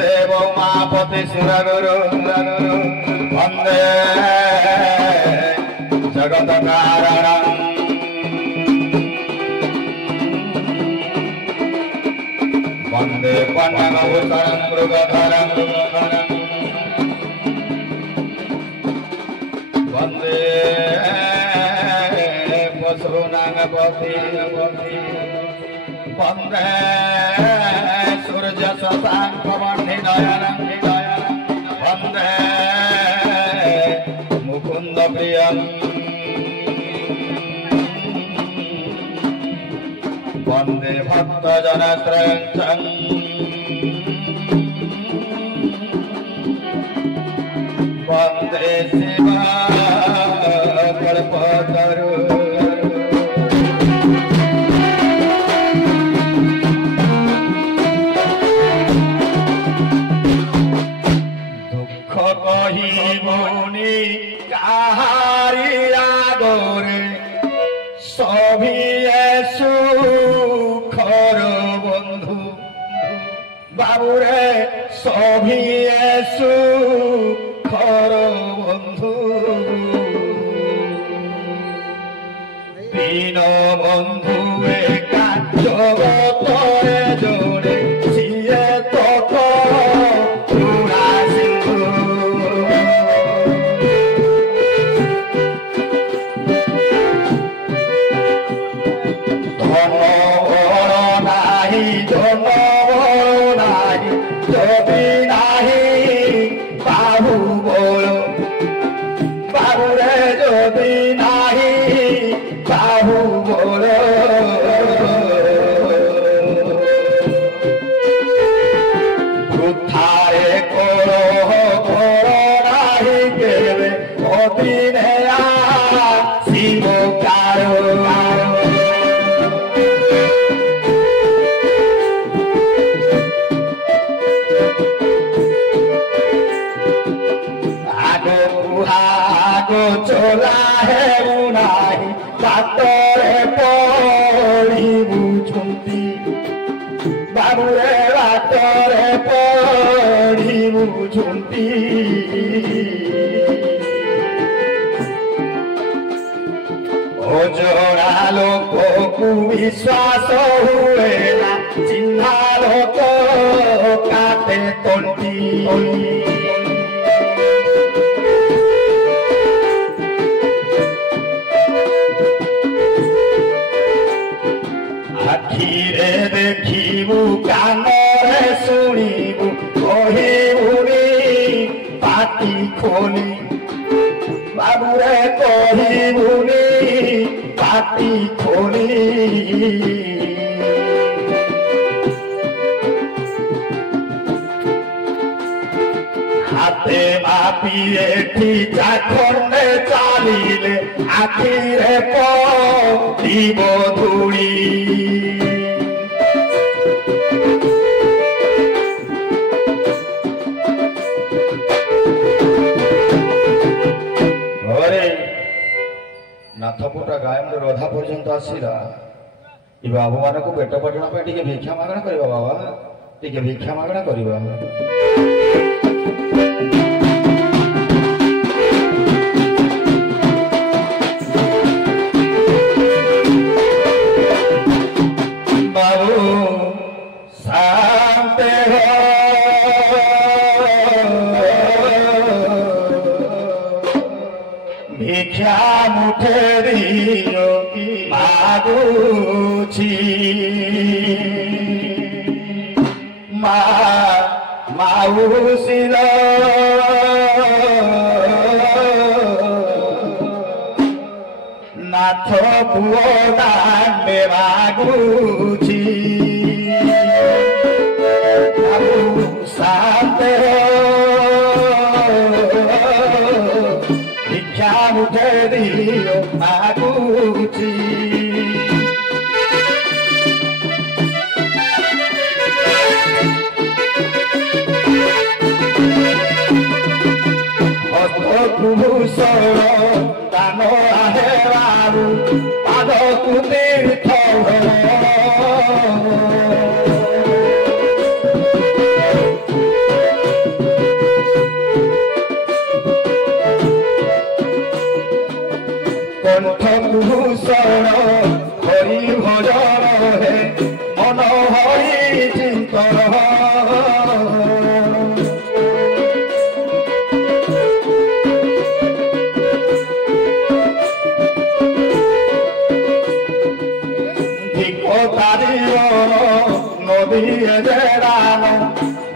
देव मापति सुरगुरु वंदे जगत कारणं वंदे पन्नगभूषणं मृगधरं वंदे पशूनागपति वंदे सूर्य शशाङ्कमण्डिनयनं वंदे मुकुंद प्रियं वंदे भक्तजनश्रेष्ठं वंदे शिवा कल्पतरु दुख कहिबुनि काहारी आगरे सभिए सुखर बंधु बाबुरे सभिए सुखर बंधु दीन बंधु एका जगतरे जोड़े सिए तो करुणा सिंधु धन बड़ नाही धन बड़ नाही जदि नाही बाहु बड़ बाबुरे जदि नाही बाहु बड़ वृथारे कलह कर नाही केबे अदिने शिव आगो चला है नाही बातरे पड़ी बुझुंती बाबुरे बातरे पड़ी बुझुंती ओजोड़ा लोक को विश्वास हुए ना चिन्हा लोक काटे तंती आखिरे देखिबु कानरे शुणिबु कहिबुनी पाटी खोली बाबुरे कहिबुनी पाटी खोली हाथे मापी एठी चाखंडे चालिले आखिरे पड़िब धूली नाथपुटा गायम रधा पर्यंत आसला ये बाबू मान को पेट पटना टे भिक्षा मागणा करवा बाबा टे भिक्षा मागणा करवा बाबू शांते भिक्षा मुठे दियो की मागुची माउसिला नाथ पुओ दांडे मागुची शांते भिक्षा मुठे दियो मागुची भूषण दान आहे बाबू पादकु तीर्थ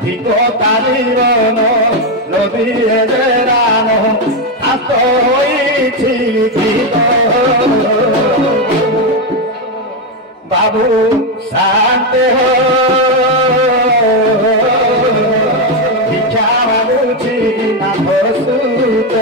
ভিকো তালিরন নদী রাম হাত হইছি ভিক বাবু শান্তি ভিক্ষা মাগুছি না সুত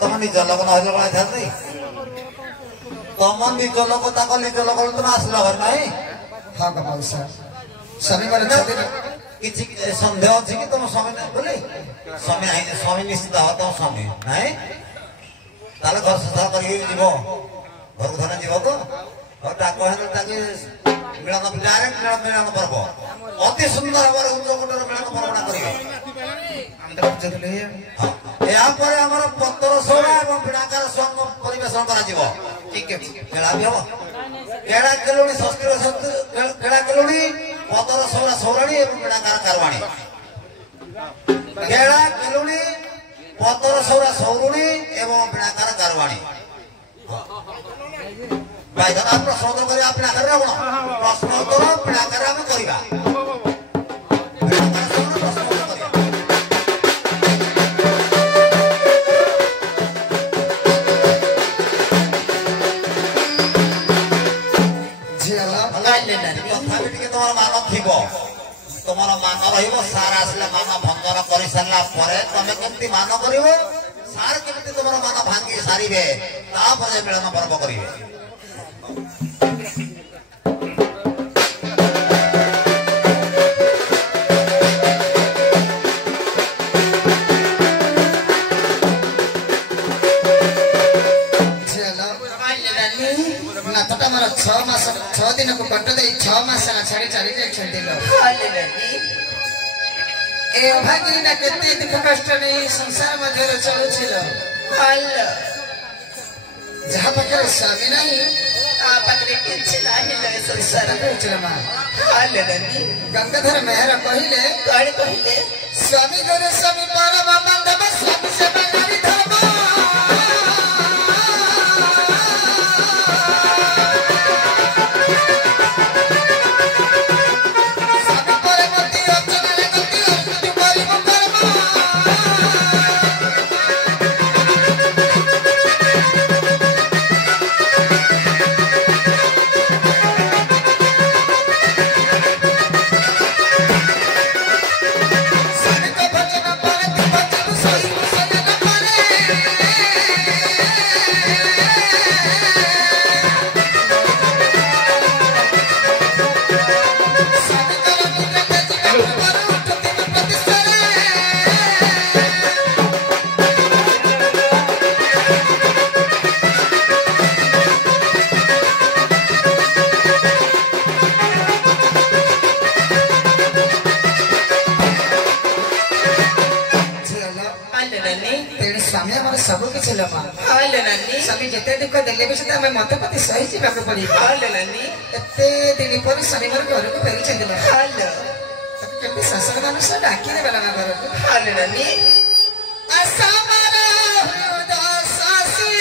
तुम निज लोक नहीं तुम निज लोक निज लोक तुम आसल घर ना हाँ किसी सन्देह अच्छी कि तुम स्वामी ना बोले स्वामी स्वामी निश्चित हो तुम स्वामी ना ताले घर सफा कर घर को धन जीव तो डाक मिलन डायरेक्ट मिलन पर्व अति सुंदर भाव उच्चकोटर मिलन पर्वटा करेंगे पतर सौरा और बिणाकार संग परिवेशन कर केड़ा भी हम केड़ा केलुणी संस्कृत केड़ा केलुणी पतर सौरा सौराणी और बिणाकार कारवाणी केड़ा केलुणी पतर सौरा सौरुणी एवं बिणाकार कारवाणी भाई दादा प्रश्न उत्तर करिया बिणाकार रे कोन प्रश्न उत्तर बिणाकार हम करिया तुम मान रसार आसले मान भंजन कर सारा तुम केमती मान कर सार केमती तुम मान भांगी सारे मिलन पर्व करेंगे छह दिन को कट दे 6 मास छाड़ी चली अभागी ना केते दुख कष्ट नहीं संसार मध्य चलुछिल जहाँ पाखे स्वामी नहीं संसार गंगाधर मेहर कहले स्वामी गरे स्वामी परम बांधव स्वामी से बंगाली धर्म सब किसी स्वामी जिते दुख देले भी सुधा मत प्रति सही जावाक पड़े दिन पर शनिवार घर को फेरी କେମିତି ଶାସନ ମାନସ ଡାକି ଦେବେ ନା ଘରକୁ ହାଲେ ନାନୀ ଆସାମର ହୃଦଶାସୀ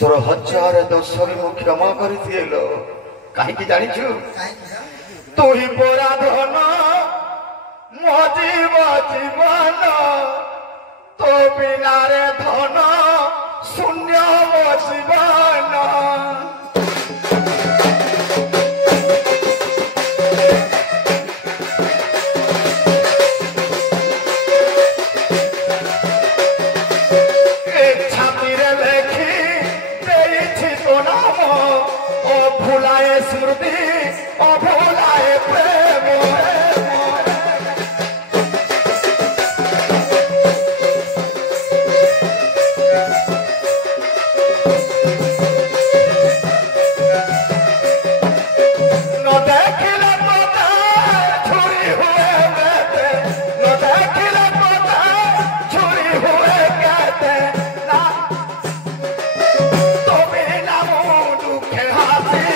तोर हजार दोष भी मु क्षमा कर कहीं जाचु तु ही परा धन मो जीवन तो बिना रे धन शून्य मो जीवन भूलाए स्मृति भूलाए प्रेम न देखिले छुरी हुए न देखिले छुरी हुए कहते ना तो बिना दुखे हाथी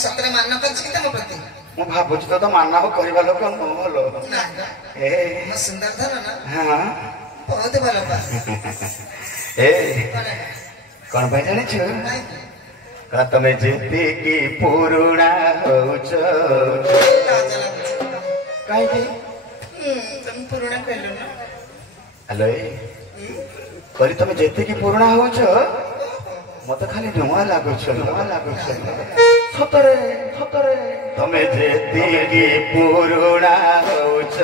सतरे मान प्रति मु भावुच तो मान करवा लोक भलो सुंदर धर ना हाँ बहुत भल पा कौन भाई जानी तमें जीती की पुरुणा होच कहीं तुम पुरुणा कहलो ना हेलो करी तमें जीती की पुरुणा होच मत खाली नुआ लागुछ सतरे सतरे तमें जीती की पुरुणा होच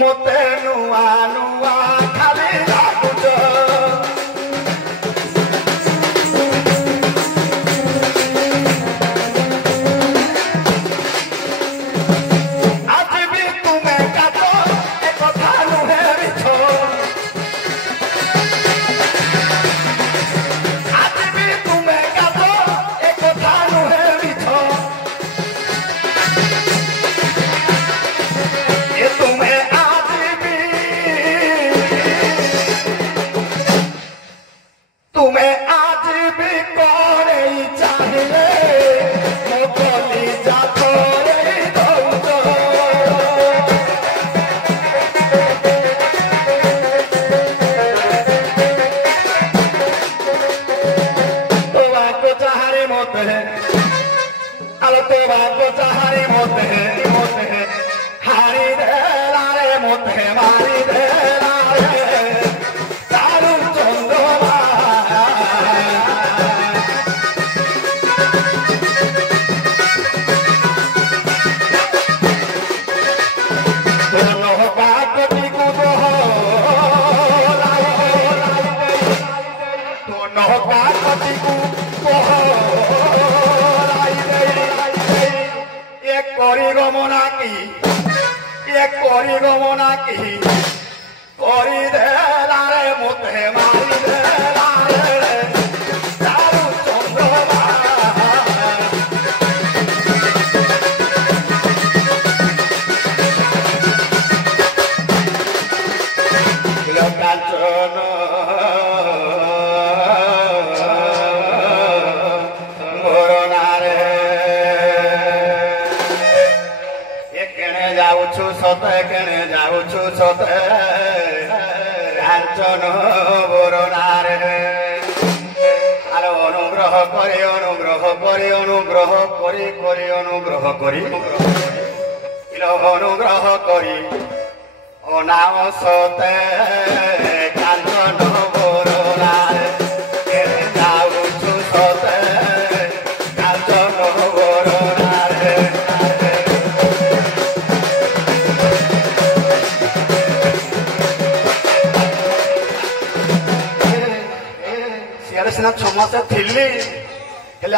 ମତେ ନୂଆ ନୂଆ ଖାଲି ଲାଗୁଛ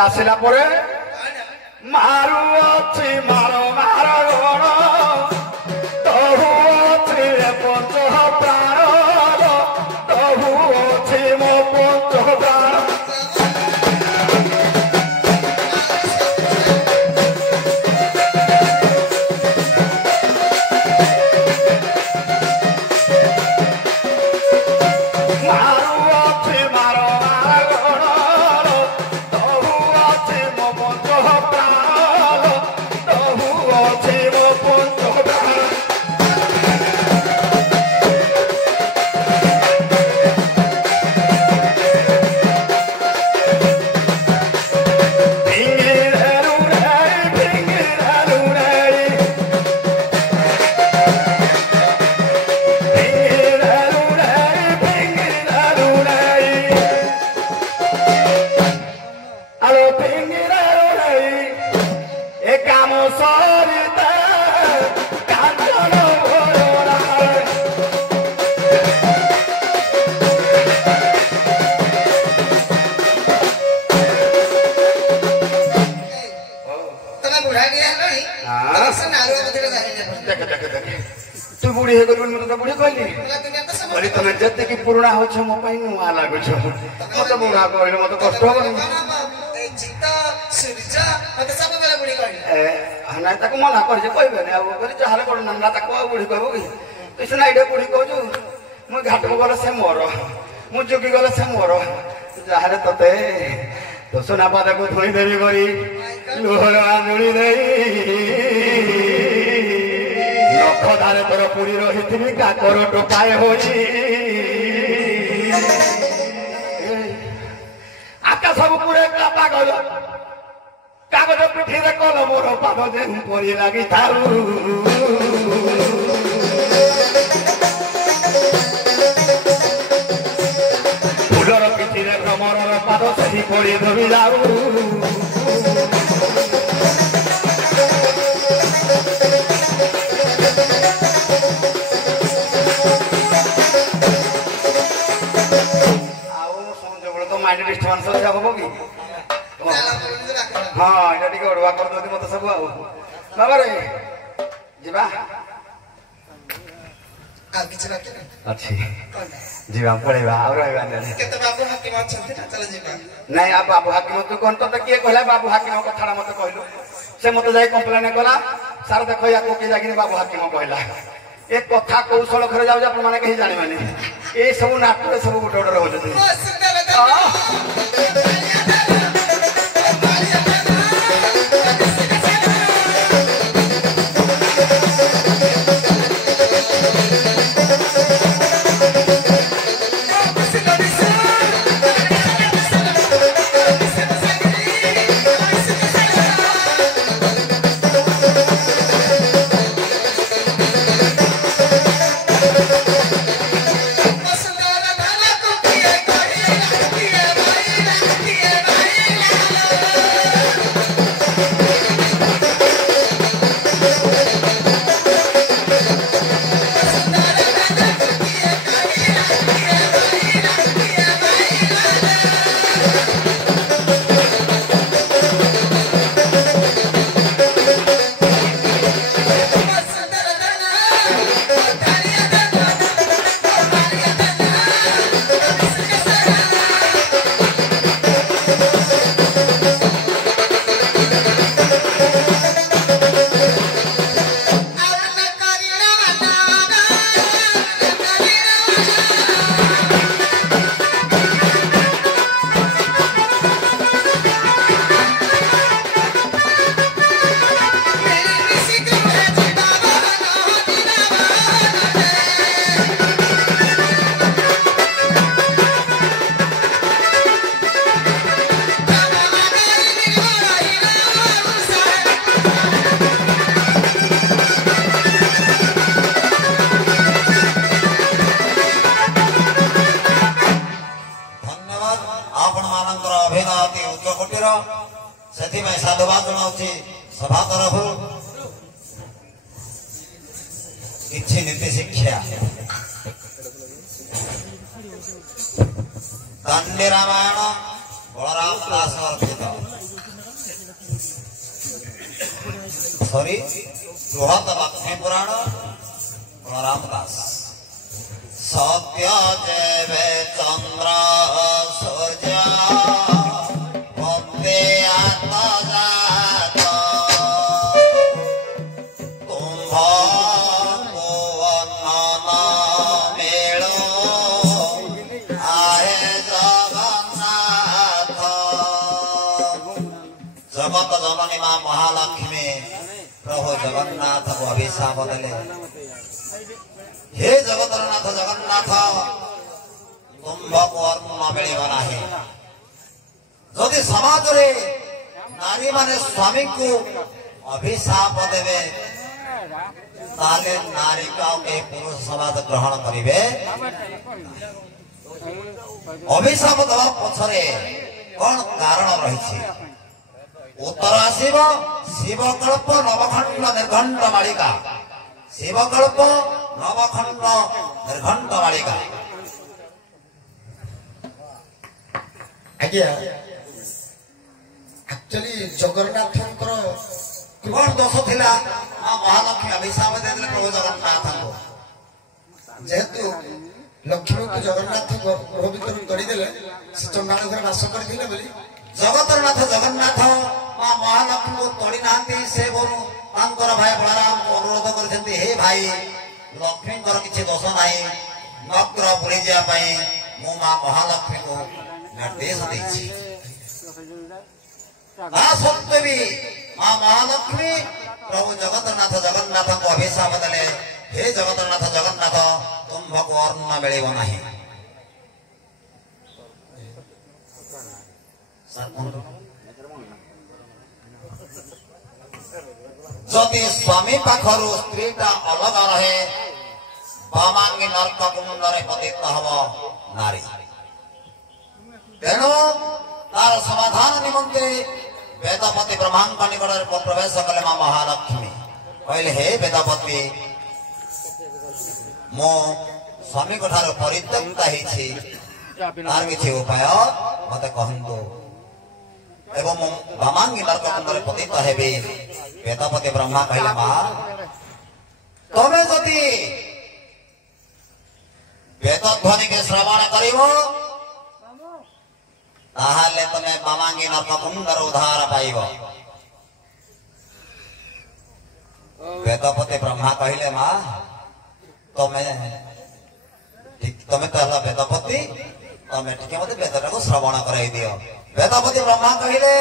ଆସିଲା ପରେ ମାରୁ ଅଛି ମାର ମାର ଗଣ ତହୁ ଅଛି ପଞ୍ଚ ପ୍ରାଣ ତହୁ ଅଛି ମୋ ପଞ୍ଚ ପ୍ରାଣ पुराना हो छ म पनि नुवा लागु छ म त बुढा कहले म त कष्ट हो नि ए चिता सुरिजा मत सब बेला बुढी कहले ए हना तक मना कर जे कहबे ने अब करे चाहले कर नंदा तक बुढी कहबो कि कैसे नाइडे बुढी कहजु म घाट को गला से मोर म जोगी गला से मोर जाहले तते तो सोना पादा को धोई देबी करी लोहरा आंगुली देई नख धारे तोर पुरी रहिथिबी काकर टोपाए होई आकाश पुरे कागज कागज पिठी रे कल मोर पाद जे परी लागि थाउ फुलर पिठी रे भ्रमरर पाद सही पड़ी धरि जाऊ ମାଂସ ଖିଆ ହବ କି ହଁ ଏଇଟା ଟିକେ ଅଡୁଆ କରିଦଉଛି ମତେ ସବୁ ଆଉ ବାବାରେ ଯିବା ଆଉ କିଛି ବାକି ନାହିଁ ଅଛି ଯିବା ପଳେଇବା ଆଉ ରହିବା କେତେ ବାବୁ ହାକିମ ଅଛନ୍ତି ନା ଚାଲ ଯିବା ନାଇଁ ଆଉ ବାବୁ ହାକିମ ତୁ କଣ ତତେ କିଏ କହିଲା ବାବୁ ହାକିମ କଥାଟା ମତେ କହିଲୁ ସେ ମତେ ଯାଇ କମ୍ପ୍ଲେନ କଲା ସାର୍ ଦେଖ ୟାକୁ କିଏ ଯାଇକିନି ବାବୁ ହାକିମ କହିଲା ଏ କଥା କୌଶଳ ଘରେ ଯାଉଛି ଆପଣ ମାନେ କେହି ଜାଣିବେନି ଏ ସବୁ ନାଟକରେ ସବୁ ଗୋଟେ ଗୋଟେ ରହୁଛନ୍ତି ସେଥିପାଇଁ ସାଧୁବାଦ ଜଣାଉଛି ସଭା ତରଫରୁ କିଛି ନୀତି ଶିକ୍ଷା ଦଣ୍ଡୀ ରାମାୟଣ ବଳରାମ ଦାସ ରଚିତ ସରି ବୃହତ ଲକ୍ଷ୍ମୀ ପୁରାଣ ବଳରାମ ଦାସ ସତ୍ୟ ଯେବେ ଚନ୍ଦ୍ର ସୂର୍ଯ୍ୟ जगत जननी मां महालक्ष्मी प्रभु जगन्नाथ को अभिशाप देले हे जगतनाथ जगन्नाथ तुम्भको अन्न मिलिब नाही जदि समाज रे नारी माने स्वामी को अभिशाप देवे ताले नारी का के पुरुष समाज ग्रहण करिवे अभिशाप दवा पछरे कोन कारण रहिछि उत्तर आसीब शिवकल्प नवखंड निर्घंट मालिका शिवकल्प नवखंड निर्घंट मालिका आज्ञा एक्चुअली जगन्नाथंकर कौन दोष थिला मां महालक्ष्मी अभिशाप देले प्रभु जगन्नाथ को जेहेतु लक्ष्मी को जगन्नाथ गृह भीतर गढ़ीदेले से चंडाल घर बास करथिले बोली जगतनाथ जगन्नाथ मां महालक्ष्मी को तोड़ी नांती से बोलू तांकर भाई बलराम को अनुरोध करछन्ती हे भाई लक्ष्मी कर किछि दोष नाही नग्र पुरी जिया पई मो मां महालक्ष्मी को निर्देश देछि आ सत्य भी मां महालक्ष्मी प्रभु जगतनाथ जगन्नाथ को अभिशाप देले हे जगतनाथ जगन्नाथ तुम भगवान न मिलिब नाही जदि स्वामी पाखरु स्त्रीटा अलग रहे बामांगी नर्क कुंडरे पतित हब नारी तेणु तार समाधान निमंते वेदपति ब्रह्मांड निकट प्रवेश कले मां महालक्ष्मी कहले हे वेदपति मो स्वामी को परित्यक्ता तार किसी उपाय मत कहतु एवं बामांगी नरक कुंडले पतित हेबी वेदपति ब्रह्मा कहले मा तमे जदि वेद ध्वनि के श्रवण करिवो ताहाले तमे बामांगी नरक कुंडर उद्धार पाइबो। वेदपति ब्रह्मा कहले मा तमे तमे तो वेदपति तमे टिके मते वेदटा को श्रवण कराई दियो। वेदपति ब्रह्मा कहले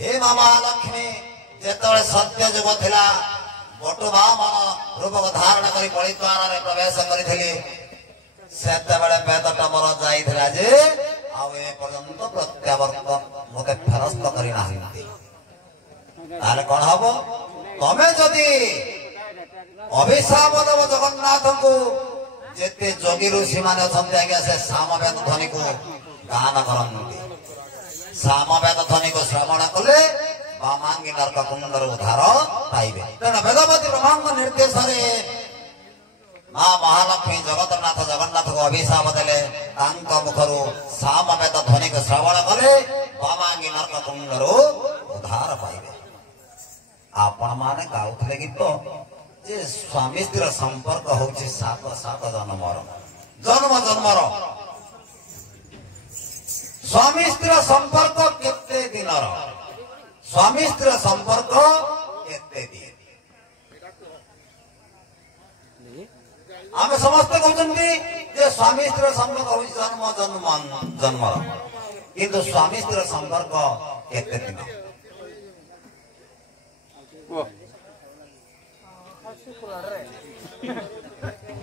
हे मा महालक्ष्मी जेतळे सत्य जुग थिला बटुबा मन रूप धारण करी परिद्वार रे प्रवेश करिथिले सेते बेले वेदटा मोर जाईथिला जे आउ ए पर्यंत प्रत्यावर्तन मते फेरस्त करी नाहिंती ताले कोन हबो तमे जदि अभिशाप देव जगन्नाथ को जेते जोगी ऋषि माने अछंती आज्ञा से सामवेद ध्वनि को गान करंती सामवेद ध्वनि को श्रवण कले बामांगी नरक कुंडर उद्धार पाइबे। तेना वेदपति ब्रह्मा निर्देश रे मां महालक्ष्मी जगन्नाथ जगन्नाथ को अभिशाप देले तांक मुखरु सामवेद ध्वनि को श्रवण कले बामांगी नरक कुंडर उद्धार पाइबे। आपण माने गाउथले गीत जे स्वामी स्त्री संपर्क होछि सात सात जन्मर जन्म जन्मर स्वामी स्त्री संपर्क केते दिनर स्वामी स्त्री संपर्क केते दिन आमे समस्त कहउछन्ती जे स्वामी स्त्री संपर्क होछि जन्म जन्म जन्मर किंतु स्वामी स्त्री संपर्क केते दिन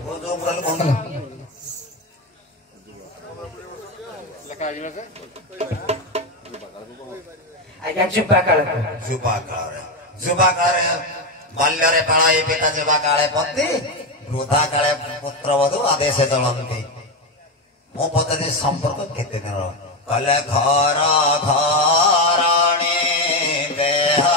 वो जो मुरल कौन आज्ञा जुबाकाळ बाल्य रे पळाई पिता जुबाकाळे पत्नी वृद्धा काळे पुत्रवधू आदेश चलंती मो पद्धति संपर्क केते दिन कले घर धरणी देह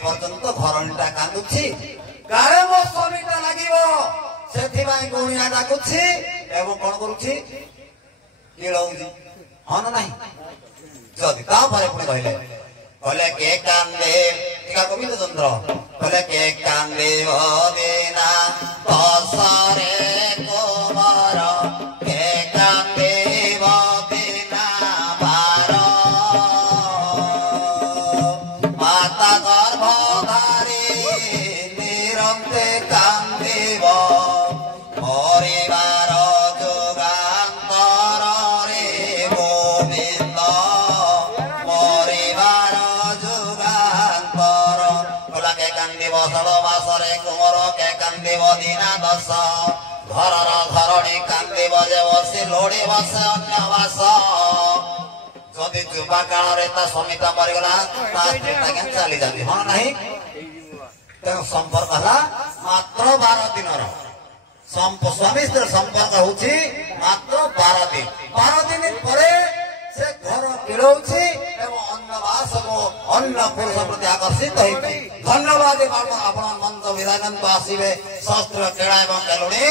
पर्यंत घरटा कांदुछि काळे मो स्वामीटा लागिवो सेथिबाई गुणिया डाकुछि एवं कोन करूछि किळौछि हन नाही जदि ता पारे पुणी कहले कहले के कांदे टीका गोविंद चंद्र कहले के कांदे भदेना तसरे कुमार के कांदे भदेना बार माता गर्भधारी निरंते कांदेव परिवार जुगान्तर रे गोविंद परिवार जुगान्तर बोला के कांदेव षोल मासरे कुंवर के कांदेव दिना दश घरर घरणी कांदेव जे बसी लोड़ी बस अन्य बास जदि जुवा काल स्वामीटा मरीगला चली जाती हाँ ना तेणु संपर्क है मात्र 12 दिन स्वामी स्त्री संपर्क होची मात्र 12 दिन पर से घर किड़ौछि एवं अन्नवास को अन्न पुरुष प्रति आकर्षित होती। धन्यवाद। आपण मंच विधानंत आसवे शस्त्र केड़ा एवं केलुणी।